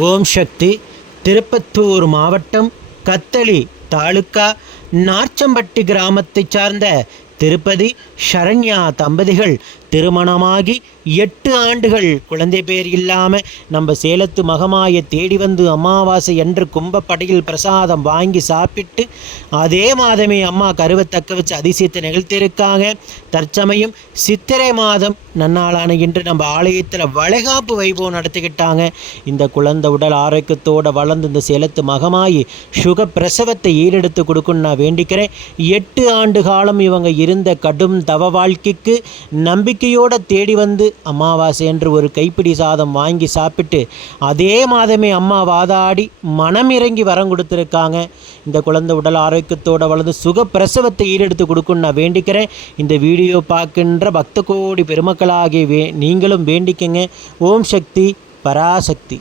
ஓம் சக்தி. திருப்பத்தூர் மாவட்டம் கத்தளி தாலுக்கா நார்ச்சம்பட்டி கிராமத்தைச் சார்ந்த திருப்பதி சரண்யா தம்பதிகள் திருமணமாகி 8 ஆண்டுகள் குழந்தை பேர் இல்லாமல் நம்ம சேலத்து மகமாயை தேடி வந்து அமாவாசை என்று கும்பப்படையில் பிரசாதம் வாங்கி சாப்பிட்டு அதே மாதமே அம்மா கருவை தக்க வச்சு அதிசயத்தை நிகழ்த்தியிருக்காங்க. தற்சமயம் சித்திரை மாதம் நன்னாளான இன்று நம்ம ஆலயத்தில் வளைகாப்பு வைபவம் நடத்திக்கிட்டாங்க. இந்த குழந்தை உடல் ஆரோக்கியத்தோடு வளர்ந்து இந்த சேலத்து மகமாயி சுக பிரசவத்தை ஈடெடுத்து கொடுக்குன்னு நான் வேண்டிக்கிறேன். 8 ஆண்டு காலம் இவங்க இருந்த கடும் தவ வாழ்க்கைக்கு நம்பிக்கையோடு தேடி வந்து அமாவாசை என்று ஒரு கைப்பிடி சாதம் வாங்கி சாப்பிட்டு அதே மாதமே அம்மா வாதாடி மனமிறங்கி வரம் கொடுத்துருக்காங்க. இந்த குழந்தை உடல் ஆரோக்கியத்தோடு வளர்ந்து சுக பிரசவத்தை ஈடெடுத்து கொடுக்குன்னு நான் வேண்டிக்கிறேன். இந்த வீடியோ பார்க்கின்ற பக்த கோடி பெருமக்களாகிய நீங்களும் வேண்டிக்கங்க. ஓம் சக்தி பராசக்தி.